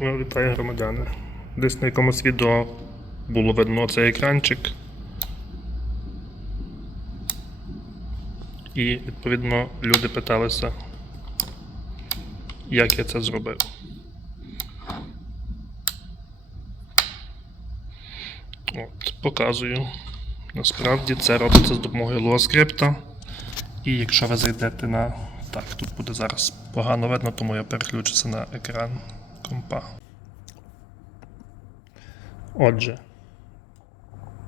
Ну, Вітаю громадяни. Десь на якомусь відео було видно цей екранчик. І відповідно люди питалися, як я це зробив. От, показую. Насправді це робиться з допомогою LuaScript. І якщо ви зайдете на. Так, тут буде зараз погано видно, тому я переключуся на екран компа. Отже,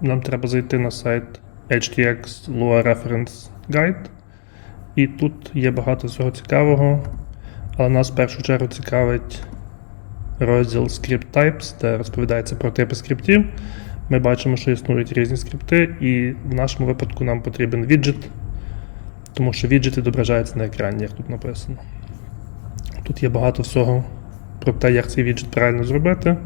нам треба зайти на сайт HTX Lua Reference Guide. І тут є багато всього цікавого, але нас в першу чергу цікавить розділ Script Types, де розповідається про типи скриптів. Ми бачимо, що існують різні скрипти, і в нашому випадку нам потрібен віджит, тому що віджит відображається на екрані, як тут написано. Тут є багато всього про те, як цей віджит правильно зробити.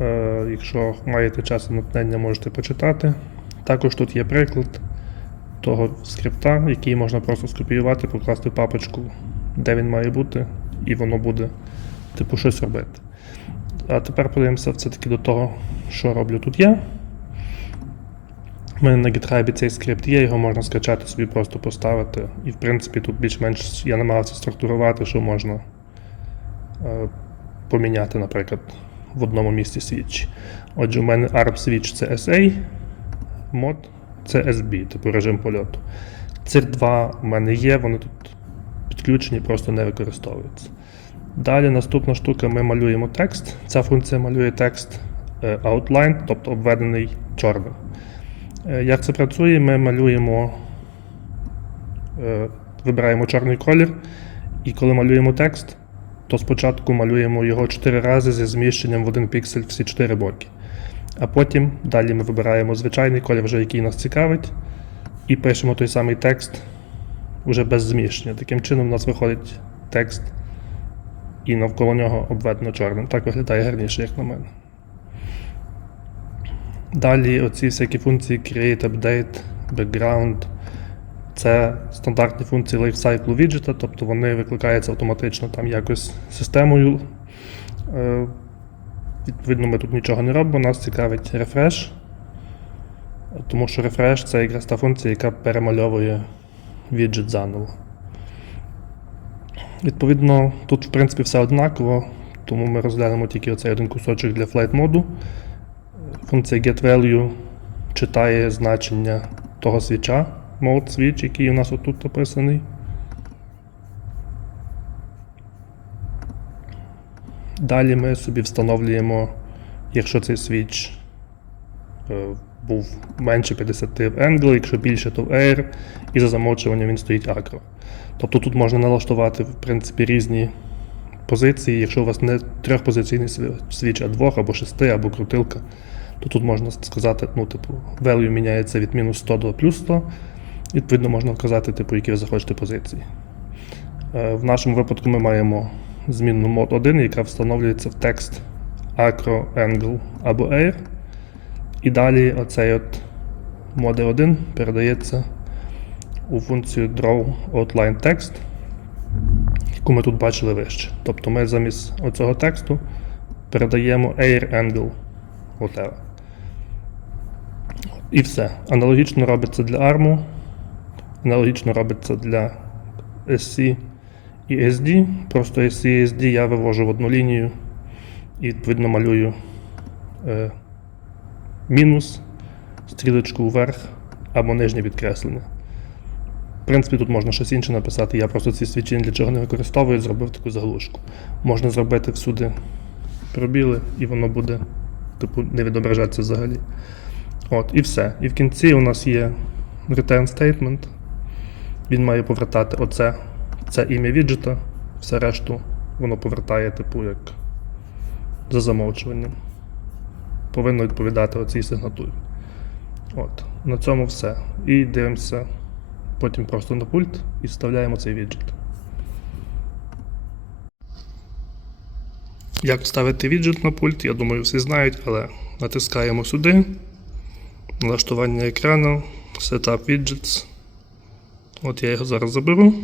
Е, Якщо маєте час і натхнення, можете почитати. Також тут є приклад того скрипта, який можна просто скопіювати, покласти в папочку, де він має бути, і воно буде типу щось робити. А тепер подивимося все-таки до того, що роблю тут я. У мене на GitHub цей скрипт є, його можна скачати собі, просто поставити. І в принципі тут більш-менш я намагався структурувати, що можна поміняти, наприклад, в одному місці свічі. Отже, у мене ARP switch це SA, мод це SB, типу режим польоту. Цих два в мене є, вони тут підключені, просто не використовуються. Далі наступна штука, ми малюємо текст. Ця функція малює текст е, outline, тобто обведений чорним. Е, Як це працює? Ми малюємо, е, вибираємо чорний колір, і коли малюємо текст, то спочатку малюємо його 4 рази зі зміщенням в один піксель всі 4 боки. А потім далі ми вибираємо звичайний колір, вже який нас цікавить, і пишемо той самий текст вже без зміщення. Таким чином у нас виходить текст і навколо нього обведено чорним. Так виглядає гарніше, як на мене. Далі оці всякі функції create, update, background. Це стандартні функції lifecycle віджета, тобто вони викликаються автоматично там якось системою. Е, Відповідно, ми тут нічого не робимо, нас цікавить refresh, тому що refresh це якраз та функція, яка перемальовує віджет заново. Відповідно, тут, в принципі, все однаково, тому ми розглянемо тільки оцей один кусочок для flight моду. Функція getValue читає значення того свіча, mode switch, який у нас отут описаний. Далі ми собі встановлюємо, якщо цей свіч е, був менше 50 в angle, якщо більше, то в air, і за замовчуванням він стоїть акро. Тобто тут можна налаштувати в принципі різні позиції. Якщо у вас не трьохпозиційний свіч, а двох, або шести, або крутилка, то тут можна сказати, ну, типу, value міняється від мінус 100 до плюс 100. Відповідно, можна вказати, типу, які ви захочете позиції. Е, В нашому випадку ми маємо змінну мод 1, яка встановлюється в текст acro, angle або air. І далі оцей от mode 1 передається у функцію draw outline text, яку ми тут бачили вище. Тобто ми замість оцього тексту передаємо air angle whatever. І все. Аналогічно робиться для ARM, аналогічно робиться для SC і SD. Просто SC і SD я вивожу в одну лінію і відповідно малюю е, мінус, стрілочку вверх або нижнє підкреслення. В принципі, тут можна щось інше написати. Я просто ці свічі для чого не використовую, зробив таку заглушку. Можна зробити всюди пробіли, і воно буде типу, не відображатися взагалі. От, і все. І в кінці у нас є return statement. Він має повертати оце, це ім'я віджета, все решту воно повертає, типу, як за замовчуванням. Повинно відповідати оцій сигнатурі. От, на цьому все. І дивимося потім просто на пульт і вставляємо цей віджет. Як вставити віджет на пульт, я думаю, всі знають, але натискаємо сюди. Налаштування екрану, Setup Widgets. От я його зараз заберу.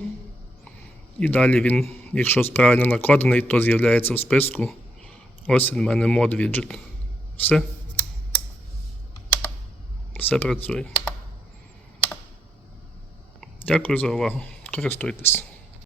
І далі він, якщо правильно накладений, то з'являється в списку. Ось він в мене мод віджит. Все. Все працює. Дякую за увагу. Користуйтесь.